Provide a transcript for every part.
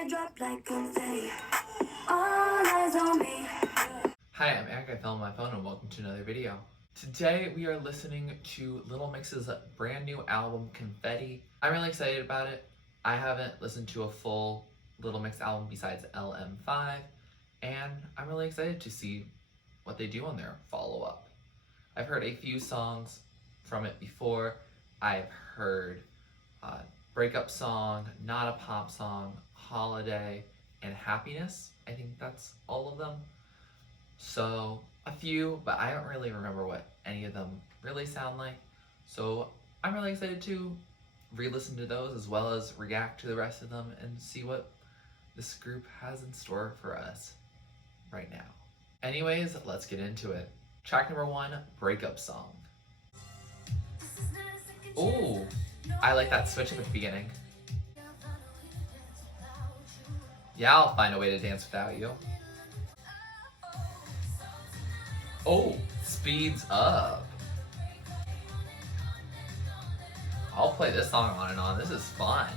I drop like confetti. All eyes on me. Hi, I'm Eric. I fell on my phone and welcome to another video. Today we are listening to Little Mix's brand new album, Confetti. I'm really excited about it. I haven't listened to a full Little Mix album besides LM5, and I'm really excited to see what they do on their follow-up. I've heard a few songs from it before. I've heard Breakup Song, Not a Pop Song, Holiday, and Happiness. I think that's all of them. So a few, but I don't really remember what any of them really sound like. So I'm really excited to re-listen to those as well as react to the rest of them and see what this group has in store for us right now. Anyways, let's get into it. Track number 1, Breakup Song. Oh, I like that switch at the beginning. Yeah, I'll find a way to dance without you. Oh, speeds up. I'll play this song on and on. This is fun.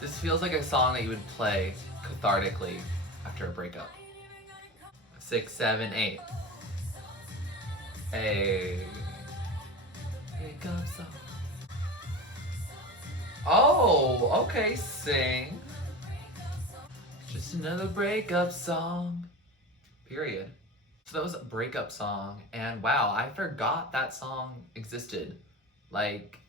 This feels like a song that you would play cathartically after a breakup. 6, 7, 8. Hey. Breakup song. Oh, okay, sing. Just another breakup song. Period. So that was a breakup song, and wow, I forgot that song existed. Like,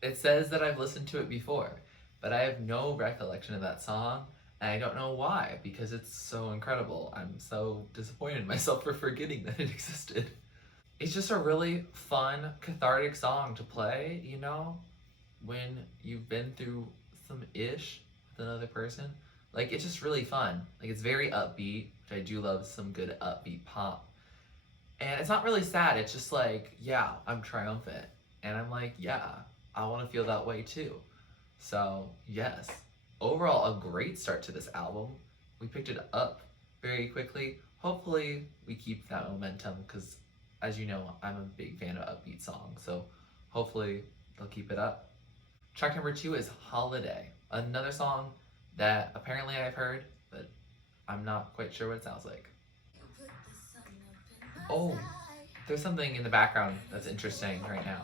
it says that I've listened to it before, but I have no recollection of that song, and I don't know why, because it's so incredible. I'm so disappointed in myself for forgetting that it existed. It's just a really fun, cathartic song to play, you know, when you've been through some ish with another person. Like, it's just really fun. Like, it's very upbeat, which I do love some good upbeat pop. And it's not really sad, it's just like, yeah, I'm triumphant. And I'm like, yeah, I want to feel that way too. So, yes, overall, a great start to this album. We picked it up very quickly. Hopefully, we keep that momentum, because as you know, I'm a big fan of upbeat songs. So, hopefully, they'll keep it up. Track number 2 is Holiday, another song that apparently I've heard, but I'm not quite sure what it sounds like. Oh, there's something in the background that's interesting right now.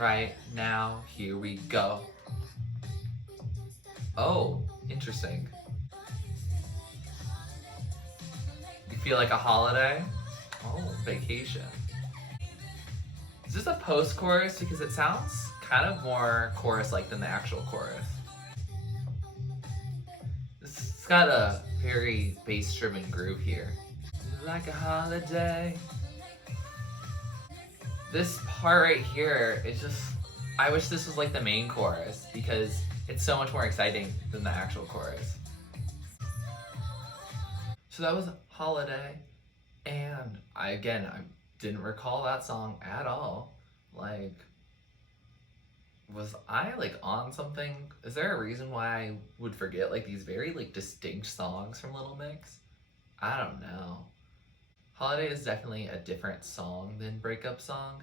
Right now, here we go. Oh, interesting. You feel like a holiday? Oh, vacation. Is this a post-chorus? Because it sounds kind of more chorus-like than the actual chorus. It's got a very bass-driven groove here. Like a holiday. This part right here is just, I wish this was like the main chorus, because it's so much more exciting than the actual chorus. So that was Holiday, and I didn't recall that song at all. Like, was I like on something? Is there a reason why I would forget like these very like distinct songs from Little Mix? I don't know. Holiday is definitely a different song than Breakup Song,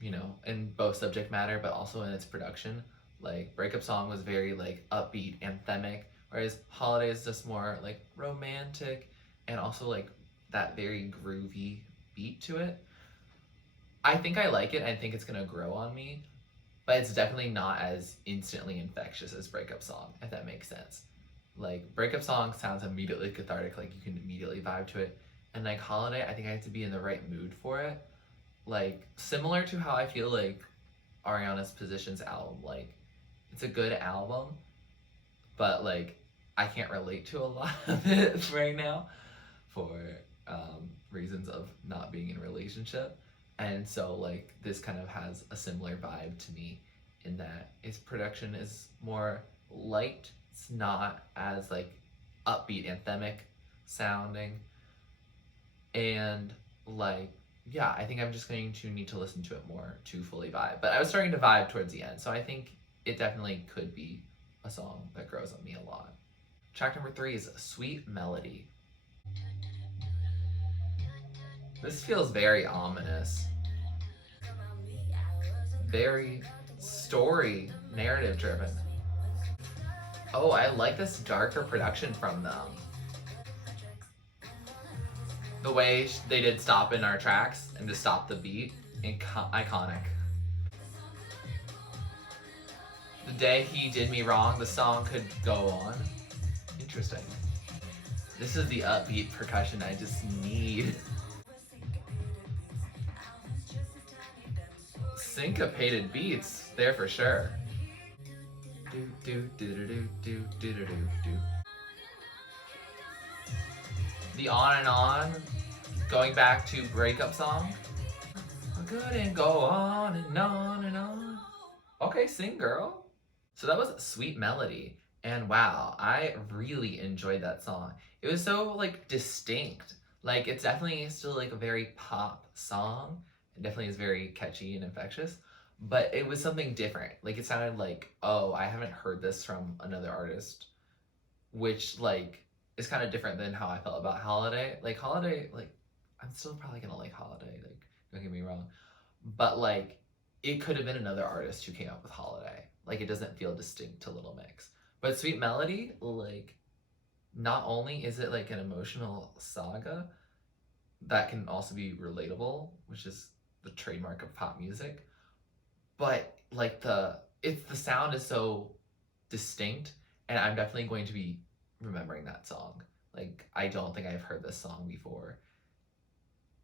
you know, in both subject matter, but also in its production. Like, Breakup Song was very like upbeat, anthemic, whereas Holiday is just more like romantic and also like that very groovy beat to it. I think I like it. I think it's gonna grow on me, but it's definitely not as instantly infectious as Breakup Song, if that makes sense. Like, Breakup Song sounds immediately cathartic, like you can immediately vibe to it. And like Holiday, I think I have to be in the right mood for it. Like, similar to how I feel like Ariana's Positions album. Like, it's a good album, but like I can't relate to a lot of it right now for reasons of not being in a relationship. And so like this kind of has a similar vibe to me in that its production is more light. It's not as like upbeat, anthemic sounding. And like, yeah, I think I'm just going to need to listen to it more to fully vibe. But I was starting to vibe towards the end, so I think it definitely could be a song that grows on me a lot. Track number 3 is Sweet Melody. This feels very ominous. Very story, narrative driven. Oh, I like this darker production from them. The way they did stop in our tracks and just stop the beat, iconic. The day he did me wrong, the song could go on. Interesting. This is the upbeat percussion I just need. Syncopated beats, there for sure. Do do do do do do do do do. The on and on, going back to breakup song. I couldn't go on and on and on. Okay, sing, girl. So that was Sweet Melody, and wow, I really enjoyed that song. It was so like distinct. Like it's definitely still like a very pop song. It definitely is very catchy and infectious, but it was something different. Like it sounded like, oh, I haven't heard this from another artist, which like is kind of different than how I felt about Holiday. Like Holiday, like I'm still probably gonna like Holiday. Like don't get me wrong, but like it could have been another artist who came up with Holiday. Like it doesn't feel distinct to Little Mix. But Sweet Melody, like not only is it like an emotional saga that can also be relatable, which is the trademark of pop music, but like the sound is so distinct, and I'm definitely going to be remembering that song. Like I don't think I've heard this song before,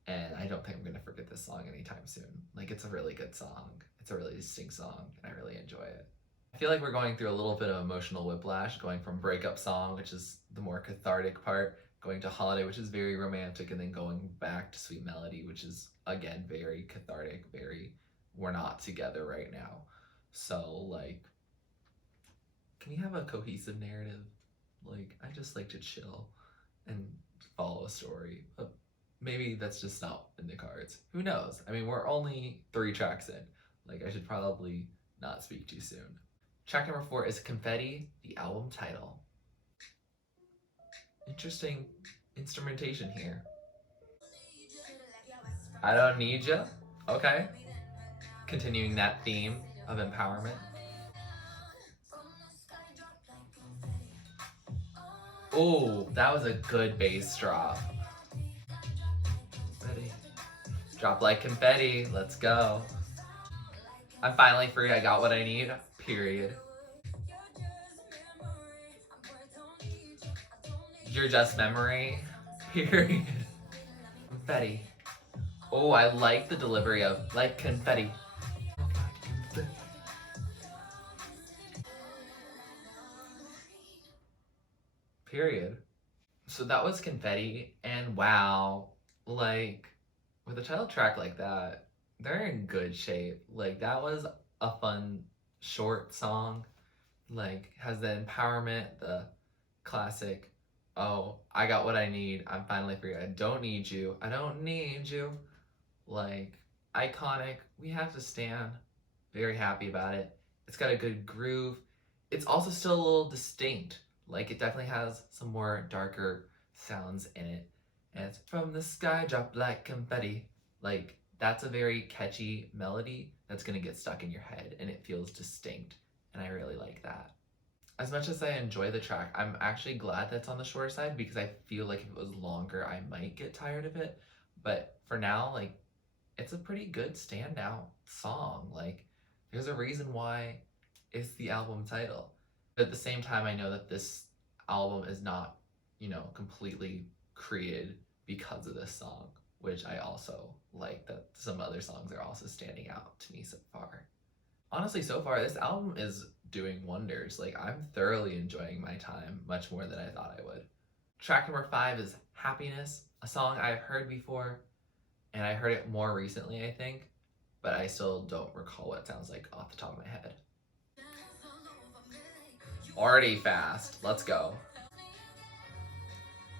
and I don't think I'm gonna forget this song anytime soon. Like it's a really good song. It's a really distinct song, and I really enjoy it. I feel like we're going through a little bit of emotional whiplash, going from breakup song, which is the more cathartic part, going to Holiday, which is very romantic, and then going back to Sweet Melody, which is again very cathartic, very we're not together right now. So like, can we have a cohesive narrative? Like I just like to chill and follow a story. But maybe that's just not in the cards. Who knows? I mean, we're only 3 tracks in. Like I should probably not speak too soon. Track number 4 is Confetti, the album title. Interesting instrumentation here. I don't need you. Okay. Continuing that theme of empowerment. Oh, that was a good bass drop. Ready? Drop like confetti. Let's go. I'm finally free. I got what I need. Period. You're just memory. Period. Confetti. Oh, I like the delivery of like confetti. Period. So that was Confetti, and wow, like with a title track like that, they're in good shape. Like that was a fun short song. Like has the empowerment, the classic, oh, I got what I need. I'm finally free. I don't need you. I don't need you. Like iconic. We have to stand. Very happy about it. It's got a good groove. It's also still a little distinct. Like it definitely has some more darker sounds in it. And it's from the sky drop like confetti. Like that's a very catchy melody that's gonna get stuck in your head and it feels distinct. And I really like that. As much as I enjoy the track, I'm actually glad that's on the shorter side because I feel like if it was longer, I might get tired of it. But for now, like it's a pretty good standout song. Like, there's a reason why it's the album title. But at the same time, I know that this album is not, completely created because of this song, which I also like that some other songs are also standing out to me so far. Honestly, so far, this album is doing wonders. Like, I'm thoroughly enjoying my time much more than I thought I would. Track number 5 is Happiness, a song I've heard before, and I heard it more recently, I think, but I still don't recall what it sounds like off the top of my head. Already fast. Let's go.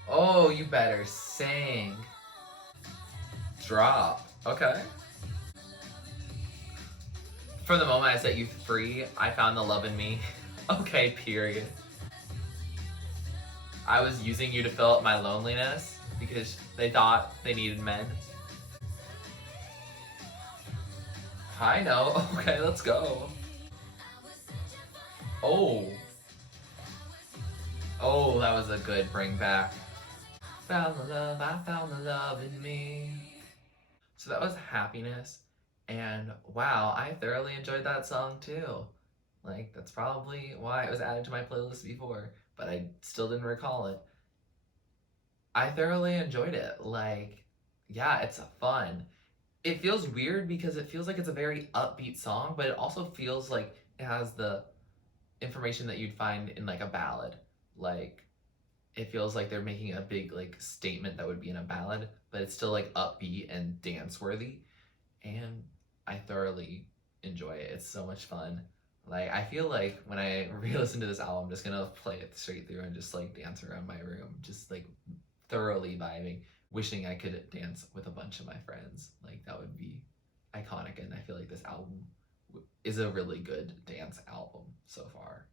Oh, you better sing. Drop. Okay. From the moment I set you free, I found the love in me. Okay, period. I was using you to fill up my loneliness because they thought they needed men. I know. Okay, let's go. Oh. Oh, that was a good bring back. Found the love, I found the love in me. So that was Happiness. And wow, I thoroughly enjoyed that song too. Like, that's probably why it was added to my playlist before, but I still didn't recall it. I thoroughly enjoyed it. Like, yeah, it's fun. It feels weird because it feels like it's a very upbeat song, but it also feels like it has the information that you'd find in like a ballad. Like, it feels like they're making a big like statement that would be in a ballad, but it's still like upbeat and dance worthy. And I thoroughly enjoy it. It's so much fun. Like, I feel like when I re-listen to this album, I'm just gonna play it straight through and just like dance around my room, just like thoroughly vibing, wishing I could dance with a bunch of my friends. Like, that would be iconic, and I feel like this album is a really good dance album so far.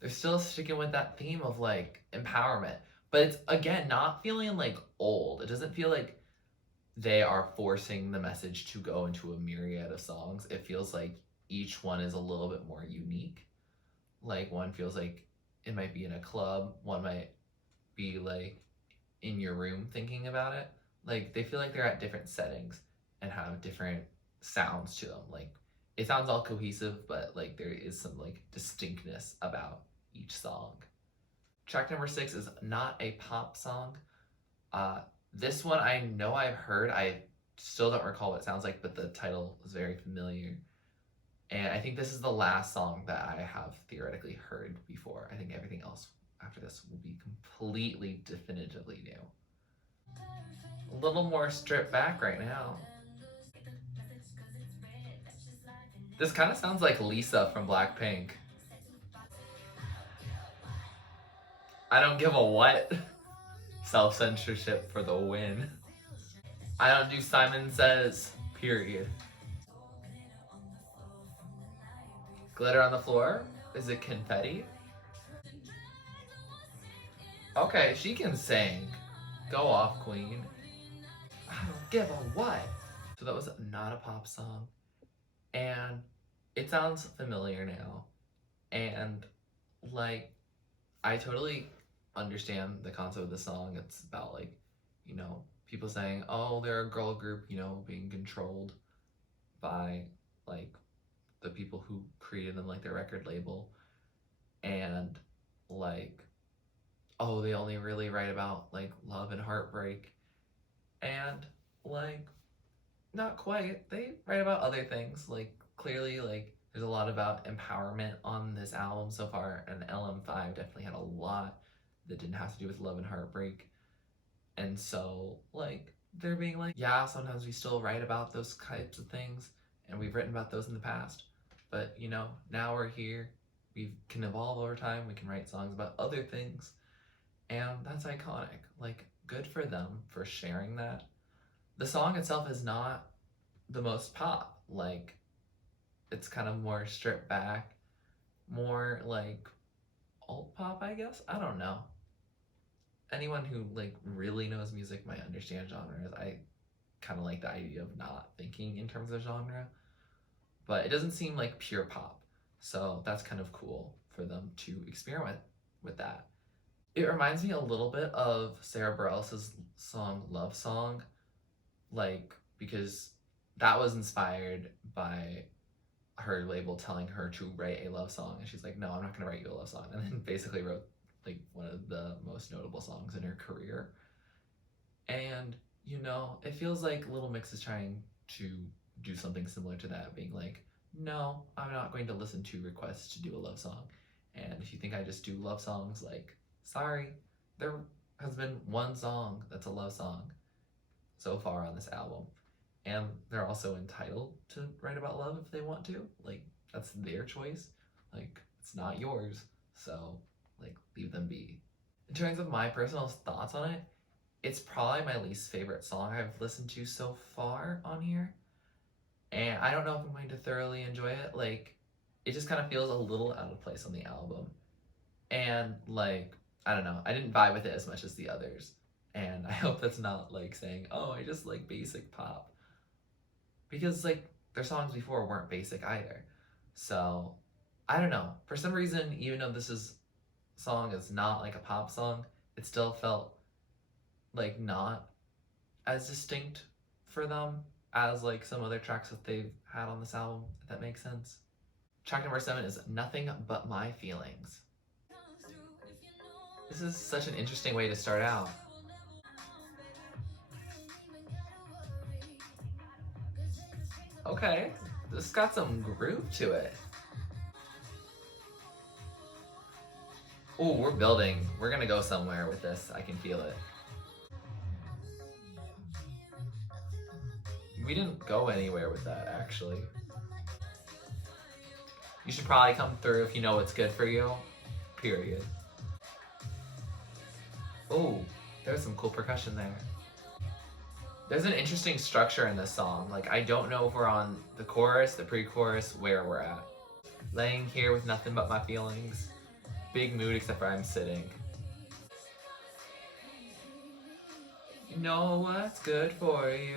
They're still sticking with that theme of like empowerment, but it's again not feeling like old. It doesn't feel like they are forcing the message to go into a myriad of songs. It feels like each one is a little bit more unique. Like, one feels like it might be in a club, one might be like in your room thinking about it. Like, they feel like they're at different settings and have different sounds to them. Like, it sounds all cohesive, but like there is some like distinctness about each song. Track number 6 is not a pop song. Uh, this one I know I've heard. I still don't recall what it sounds like, but the title is very familiar. And I think this is the last song that I have theoretically heard before. I think everything else after this will be completely, definitively new. A little more stripped back right now. This kind of sounds like Lisa from Blackpink. I don't give a what. Self censorship for the win. I don't do Simon Says, period. Glitter on the floor? Is it Confetti? Okay, she can sing. Go off, queen. I don't give a what. So that was not a pop song. And it sounds familiar now. And like, I totally understand the concept of the song. It's about like, people saying, oh, they're a girl group, being controlled by like the people who created them, like their record label. And like, oh, they only really write about like love and heartbreak. And like, not quite. They write about other things. Like, clearly, like, there's a lot about empowerment on this album so far, and LM5 definitely had a lot that didn't have to do with love and heartbreak. And so, like, they're being like, yeah, sometimes we still write about those types of things, and we've written about those in the past. But, now we're here. We can evolve over time. We can write songs about other things. And that's iconic. Like, good for them for sharing that. The song itself is not the most pop. Like, it's kind of more stripped back, more like alt pop, I guess. I don't know. Anyone who like really knows music might understand genres. I kind of like the idea of not thinking in terms of genre, but it doesn't seem like pure pop. So that's kind of cool for them to experiment with that. It reminds me a little bit of Sarah Bareilles' song Love Song, like, because that was inspired by her label telling her to write a love song, and she's like, no, I'm not going to write you a love song, and then basically wrote like one of the most notable songs in her career. And it feels like Little Mix is trying to do something similar to that, being like, no, I'm not going to listen to requests to do a love song. And if you think I just do love songs, like, sorry, there has been one song that's a love song so far on this album, and they're also entitled to write about love if they want to. Like, that's their choice. Like, it's not yours. So, like, leave them be. In terms of my personal thoughts on it, it's probably my least favorite song I've listened to so far on here. And I don't know if I'm going to thoroughly enjoy it. Like, it just kind of feels a little out of place on the album. And, like, I don't know. I didn't vibe with it as much as the others. And I hope that's not like saying, oh, I just like basic pop, because like their songs before weren't basic either. So I don't know. For some reason, even though this is song is not like a pop song, it still felt like not as distinct for them as like some other tracks that they've had on this album, if that makes sense. Track number 7 is Nothing But My Feelings. This is such an interesting way to start out. Okay, this got some groove to it. Oh, we're building. We're gonna go somewhere with this. I can feel it. We didn't go anywhere with that, actually. You should probably come through if you know what's good for you. Period. Oh, there's some cool percussion there. There's an interesting structure in this song. Like, I don't know if we're on the chorus, the pre-chorus, where we're at. Laying here with nothing but my feelings. Big mood except for I'm sitting. You know what's good for you.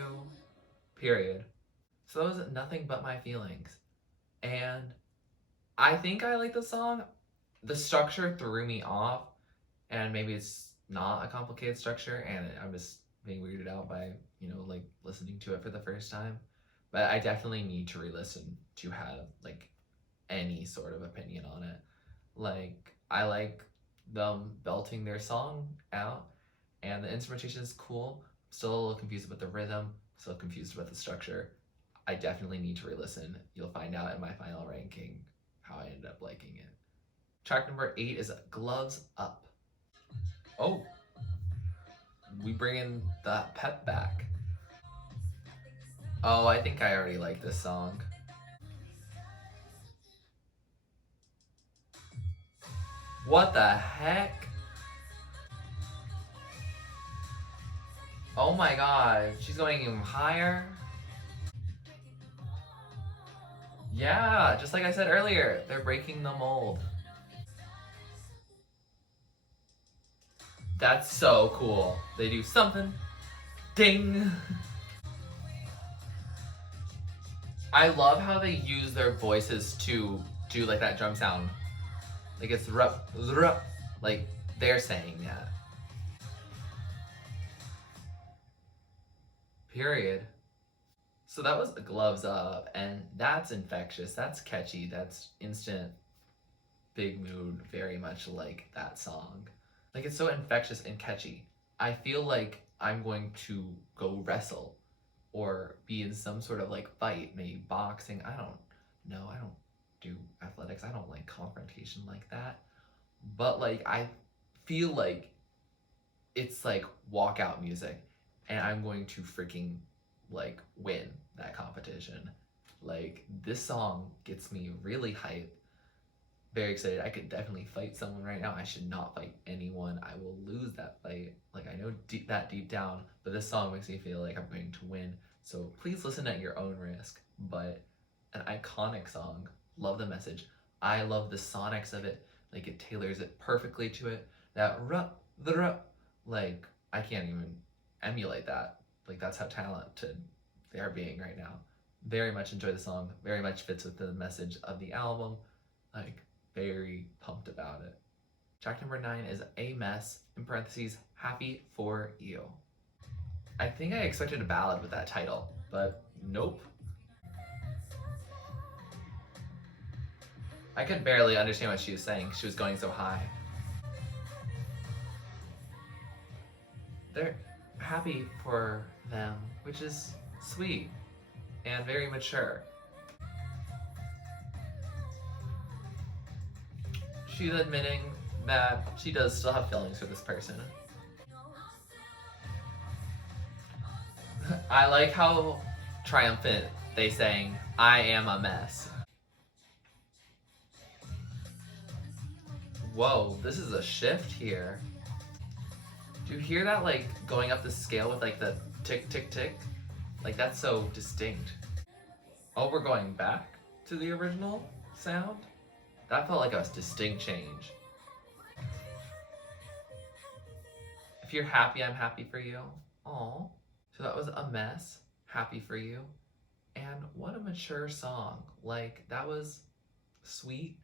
Period. So that was Nothing But My Feelings. And I think I like the song. The structure threw me off, and maybe it's not a complicated structure, and I'm just being weirded out by, like listening to it for the first time. But I definitely need to re-listen to have like any sort of opinion on it. Like, I like them belting their song out, and the instrumentation is cool. Still a little confused about the rhythm, still confused about the structure. I definitely need to re-listen. You'll find out in my final ranking how I ended up liking it. Track number 8 is Gloves Up. Oh, we bring in the pep back. Oh, I think I already like this song. What the heck? Oh my god, she's going even higher. Yeah, just like I said earlier, they're breaking the mold. That's so cool. They do something. Ding! I love how they use their voices to do like that drum sound. Like it's rup, rup. Like they're saying that. Period. So that was Gloves Up, and that's infectious. That's catchy. That's instant big mood, very much like that song. Like it's so infectious and catchy. I feel like I'm going to go wrestle or be in some sort of like fight, maybe boxing. I don't know. I don't do athletics. I don't like confrontation like that. But like I feel like it's like walkout music and I'm going to freaking like win that competition. Like this song gets me really hyped, very excited. I could definitely fight someone right now. I should not fight anyone. I will lose that fight. Like I know deep down, but this song makes me feel like I'm going to win. So please listen at your own risk. But an iconic song. Love the message. I love the sonics of it. Like it tailors it perfectly to it. That rup the rup. Like I can't even emulate that. Like that's how talented they are being right now. Very much enjoy the song. Very much fits with the message of the album. Like very pumped about it. Track number 9 is A Mess, in parentheses, Happy For You. I think I expected a ballad with that title, but nope. I could barely understand what she was saying. She was going so high. They're happy for them, which is sweet and very mature. She's admitting that she does still have feelings for this person. I like how triumphant they sang, I am a mess. Whoa, this is a shift here. Do you hear that like going up the scale with like the tick tick tick? Like that's so distinct. Oh, we're going back to the original sound? That felt like a distinct change. If you're happy, I'm happy for you. Aw. So that was A Mess, Happy for You. And what a mature song. Like, that was sweet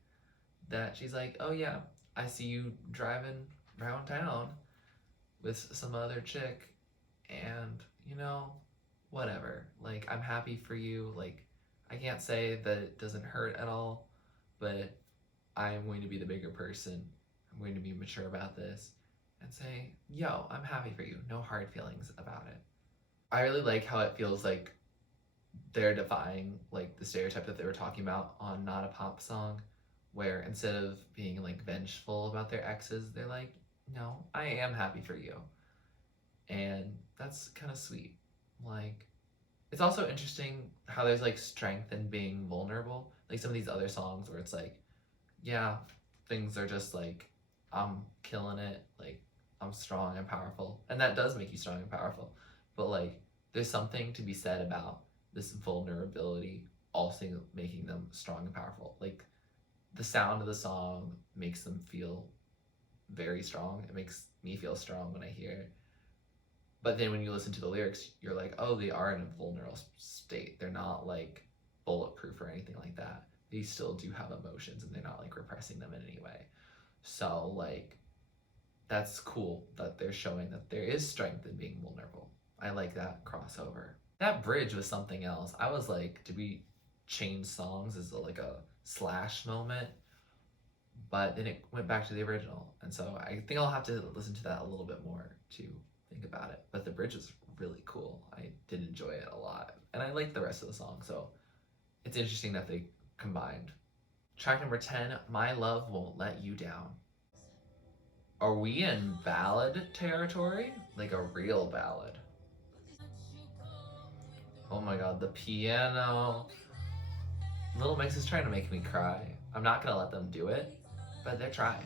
that she's like, oh yeah, I see you driving around town with some other chick, and you know, whatever. Like, I'm happy for you. Like, I can't say that it doesn't hurt at all, but I am going to be the bigger person. I'm going to be mature about this and say, yo, I'm happy for you. No hard feelings about it. I really like how it feels like they're defying like the stereotype that they were talking about on Not a Pop Song, where instead of being like vengeful about their exes, they're like, no, I am happy for you. And that's kind of sweet. Like, it's also interesting how there's like strength in being vulnerable. Like some of these other songs where it's like, yeah, things are just like, I'm killing it. Like, I'm strong and powerful. And that does make you strong and powerful. But like, there's something to be said about this vulnerability also making them strong and powerful. Like, the sound of the song makes them feel very strong. It makes me feel strong when I hear it. But then when you listen to the lyrics, you're like, oh, they are in a vulnerable state. They're not like bulletproof or anything like that. They still do have emotions and they're not like repressing them in any way. So, like, that's cool that they're showing that there is strength in being vulnerable. I like that crossover. That bridge was something else. I was like, did we change songs as like a slash moment? But then it went back to the original. And so I think I'll have to listen to that a little bit more to think about it. But the bridge is really cool. I did enjoy it a lot. And I like the rest of the song. So it's interesting that they combined. Track number 10, My Love Won't Let You Down. Are we in ballad territory? Like a real ballad. Oh my god, the piano. Little Mix is trying to make me cry. I'm not gonna let them do it, but they're trying.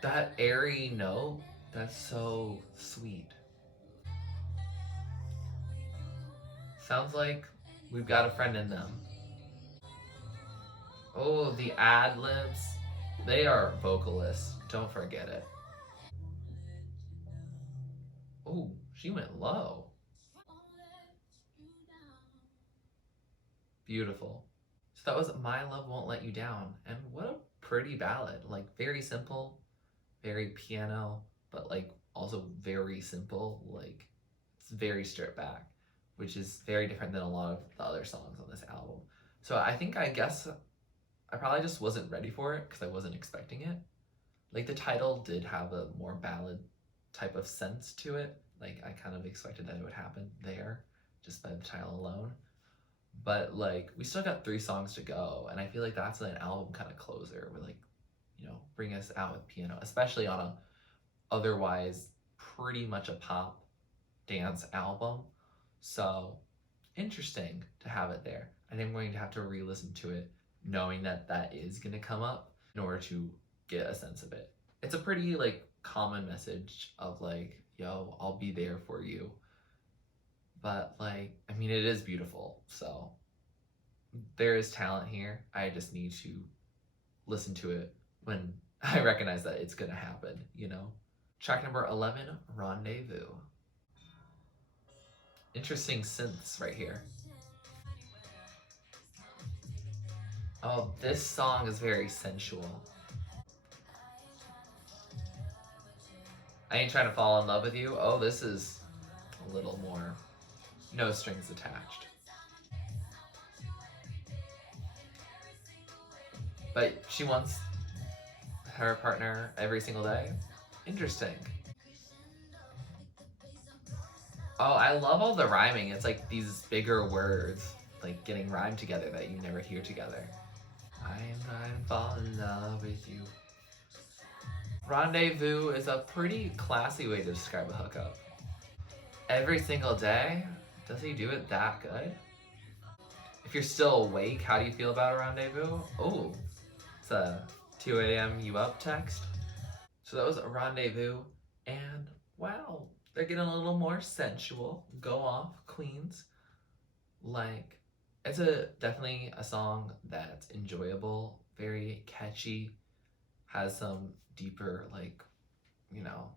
That airy note, that's so sweet. Sounds like we've got a friend in them. Oh, the ad libs. They are vocalists. Don't forget it. Oh, she went low. Beautiful. So that was My Love Won't Let You Down. And what a pretty ballad. Like, very simple, very piano, but like also very simple. Like, it's very stripped back, which is very different than a lot of the other songs on this album. So I guess I probably just wasn't ready for it because I wasn't expecting it. Like, the title did have a more ballad type of sense to it. Like, I kind of expected that it would happen there just by the title alone. But like, we still got 3 songs to go, and I feel like that's an album kind of closer. Where like, bring us out with piano, especially on a otherwise pretty much a pop dance album. So interesting to have it there. I think I'm going to have to re-listen to it, knowing that that is going to come up in order to get a sense of it. It's a pretty like common message of like, yo, I'll be there for you. But like, I mean, it is beautiful. So there is talent here. I just need to listen to it when I recognize that it's gonna happen. Track number 11, Rendezvous. Interesting synths right here. Oh, this song is very sensual. I ain't trying to fall in love with you. Oh, this is a little more no strings attached. But she wants her partner every single day. Interesting. Oh, I love all the rhyming. It's like these bigger words, like getting rhymed together that you never hear together. I'm trying to fall in love with you. Rendezvous is a pretty classy way to describe a hookup. Every single day? Does he do it that good? If you're still awake, how do you feel about a rendezvous? Oh, it's a 2 a.m. you up text. So that was a rendezvous, and wow, they're getting a little more sensual. Go off, Queens. Like, it's definitely a song that's enjoyable, very catchy, has some deeper like, you know,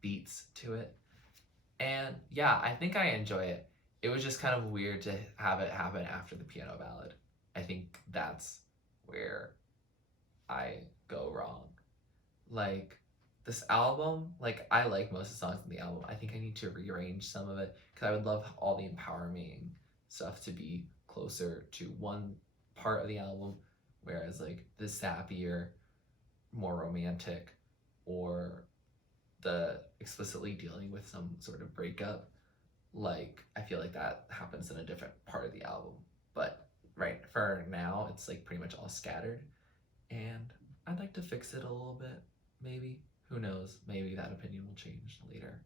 beats to it. And yeah, I think I enjoy it. It was just kind of weird to have it happen after the piano ballad. I think that's where I go wrong. Like this album, like I like most of the songs in the album. I think I need to rearrange some of it because I would love all the empowering stuff to be closer to one part of the album, whereas like the sappier, more romantic, or the explicitly dealing with some sort of breakup, like I feel like that happens in a different part of the album. But right for now, it's like pretty much all scattered, and I'd like to fix it a little bit, maybe. Who knows? Maybe that opinion will change later.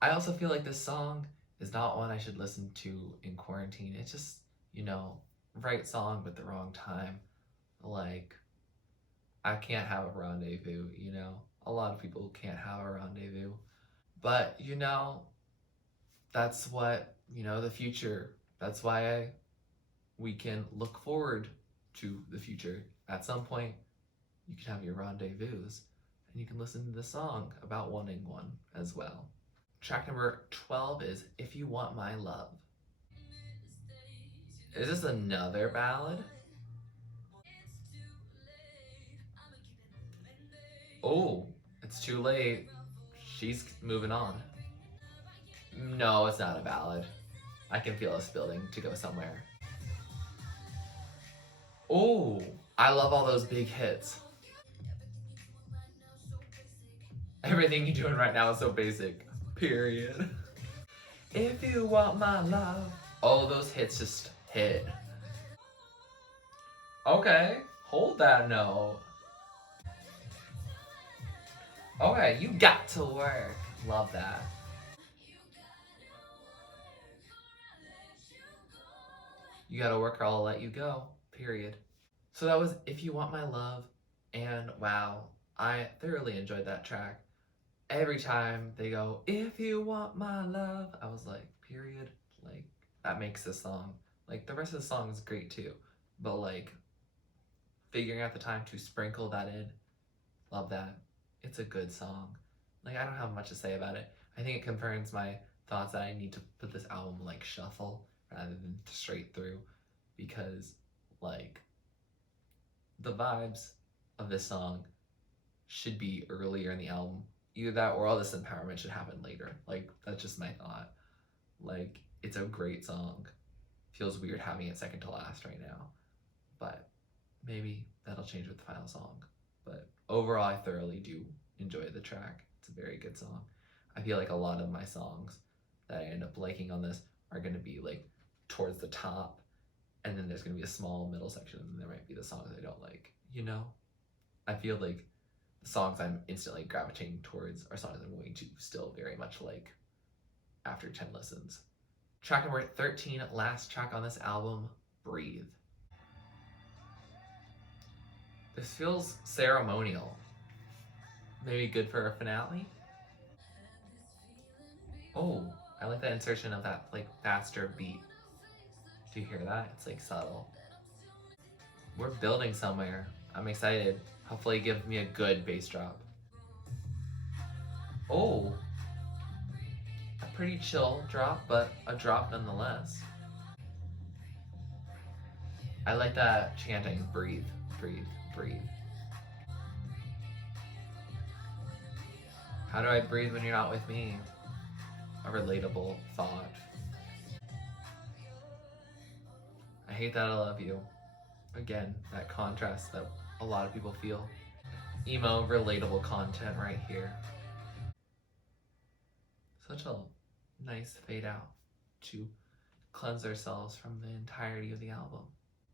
I also feel like this song is not one I should listen to in quarantine. It's just, you know, right song but the wrong time. Like, I can't have a rendezvous, you know? A lot of people can't have a rendezvous. But, you know, that's what, you know, the future. That's why we can look forward to the future. At some point, you can have your rendezvous and you can listen to the song about wanting one as well. Track number 12 is If You Want My Love. Is this another ballad? Oh, it's too late. She's moving on. No, it's not a ballad. I can feel us building to go somewhere. Oh, I love all those big hits. Everything you're doing right now is so basic. Period. If you want my love. All of those hits just hit. Okay, hold that note. Okay, you got to work. Love that. You gotta work or I'll let you go. Period. So that was If You Want My Love. And wow, I thoroughly enjoyed that track. Every time they go, If You Want My Love, I was like, period. Like, that makes this song. Like, the rest of the song is great too. But like, figuring out the time to sprinkle that in, love that. It's a good song. Like, I don't have much to say about it. I think it confirms my thoughts that I need to put this album like shuffle rather than straight through because, like, the vibes of this song should be earlier in the album. Either that or all this empowerment should happen later. Like, that's just my thought. Like, it's a great song. Feels weird having it second to last right now. But maybe that'll change with the final song. But overall, I thoroughly do enjoy the track. It's a very good song. I feel like a lot of my songs that I end up liking on this are going to be like towards the top, and then there's going to be a small middle section, and there might be the songs I don't like. You know? I feel like the songs I'm instantly gravitating towards are songs I'm going to still very much like after 10 listens. Track number 13, last track on this album, Breathe. This feels ceremonial. Maybe good for a finale? Oh, I like that insertion of that like faster beat. Do you hear that? It's like subtle. We're building somewhere. I'm excited. Hopefully give me a good bass drop. Oh, a pretty chill drop, but a drop nonetheless. I like that chanting, breathe, breathe, breathe. How do I breathe when you're not with me? A relatable thought. I hate that I love you. Again, that contrast that a lot of people feel. Emo, relatable content right here. Such a nice fade out to cleanse ourselves from the entirety of the album.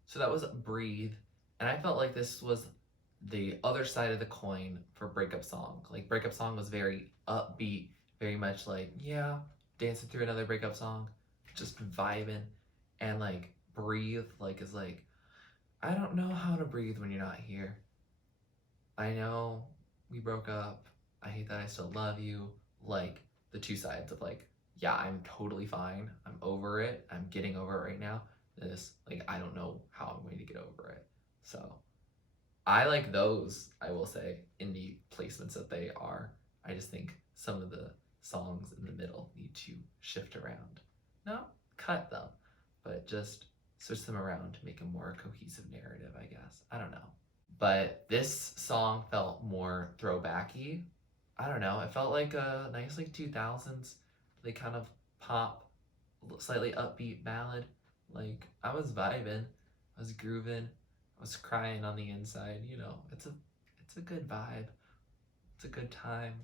So that was Breathe, and I felt like this was the other side of the coin for Breakup Song. Like, Breakup Song was very upbeat, very much like, yeah, dancing through another breakup song, just vibing. And like, Breathe, like, is like, I don't know how to breathe when you're not here. I know we broke up. I hate that I still love you. Like, the two sides of like, yeah, I'm totally fine. I'm over it. I'm getting over it right now. This, like, I don't know how I'm going to get over it. So, I like those, I will say, in the placements that they are. I just think some of the songs in the middle need to shift around. Not cut them, but just switch them around to make a more cohesive narrative, I guess. I don't know. But this song felt more throwbacky. I don't know. It felt like a nice like 2000s, like kind of pop, slightly upbeat ballad. Like I was vibing, I was grooving, I was crying on the inside. You know, it's a good vibe. It's a good time.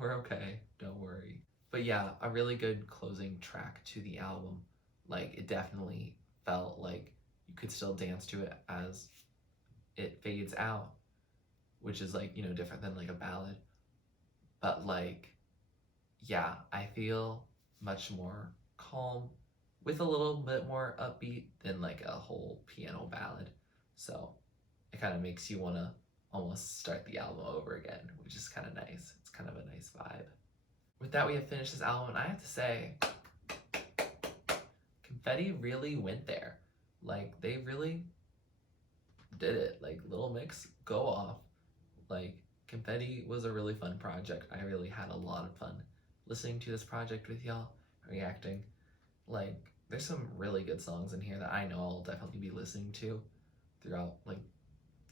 We're okay. Don't worry. But yeah, a really good closing track to the album. Like it definitely felt like you could still dance to it as it fades out, which is like, you know, different than like a ballad. But like, yeah, I feel much more calm with a little bit more upbeat than like a whole piano ballad. So it kind of makes you want to almost start the album over again, which is kind of nice. It's kind of a nice vibe. With that, we have finished this album, and I have to say, Confetti really went there. Like, they really did it. Like, Little Mix, go off. Like, Confetti was a really fun project. I really had a lot of fun listening to this project with y'all, reacting. Like, there's some really good songs in here that I know I'll definitely be listening to throughout, like,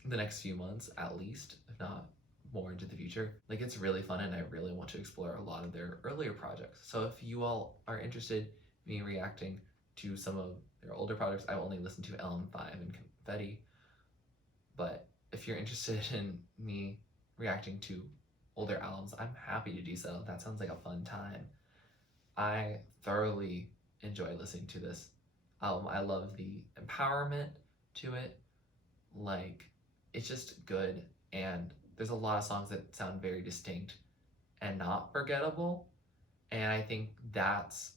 the next few months at least, if not more into the future. Like, it's really fun, and I really want to explore a lot of their earlier projects. So if you all are interested in me reacting to some of their older projects, I've only listened to LM5 and Confetti, but if you're interested in me reacting to older albums, I'm happy to do so. That sounds like a fun time. I thoroughly enjoy listening to this album. I love the empowerment to it. Like, it's just good, and there's a lot of songs that sound very distinct and not forgettable. And I think that's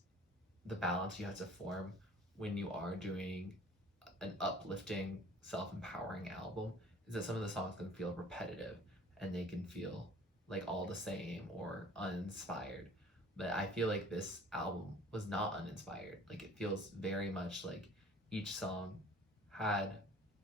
the balance you have to form when you are doing an uplifting, self-empowering album, is that some of the songs can feel repetitive and they can feel like all the same or uninspired. But I feel like this album was not uninspired. Like, it feels very much like each song had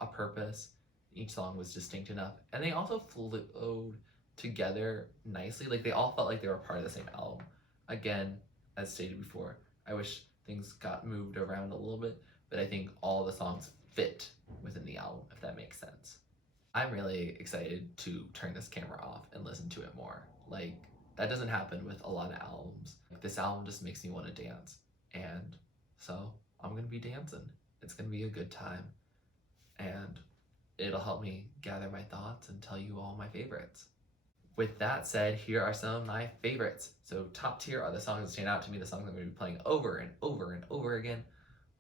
a purpose, each song was distinct enough, and they also flowed together nicely. Like, they all felt like they were part of the same album. Again, as stated before, I wish things got moved around a little bit, but I think all the songs fit within the album, if that makes sense. I'm really excited to turn this camera off and listen to it more. Like, that doesn't happen with a lot of albums. Like, this album just makes me want to dance, and so I'm gonna be dancing. It's gonna be a good time, and it'll help me gather my thoughts and tell you all my favorites. With that said, here are some of my favorites. So top tier are the songs that stand out to me, the songs I'm going to be playing over and over and over again.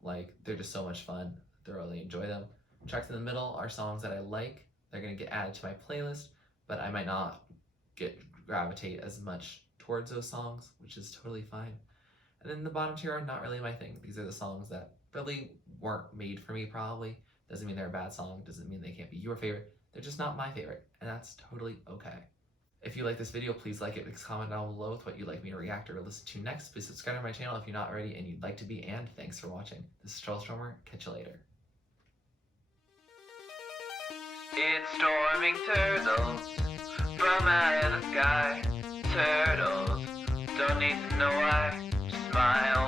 Like, they're just so much fun. Thoroughly enjoy them. Tracks in the middle are songs that I like. They're going to get added to my playlist, but I might not gravitate as much towards those songs, which is totally fine. And then the bottom tier are not really my thing. These are the songs that really weren't made for me, probably. Doesn't mean they're a bad song, doesn't mean they can't be your favorite. They're just not my favorite, and that's totally okay. If you like this video, please like it, comment down below with what you'd like me to react or listen to next. Please subscribe to my channel if you're not already and you'd like to be, and thanks for watching. This is TurtleStormer, catch you later. It's storming turtles from out of the sky. Turtles don't need to know why. Just smile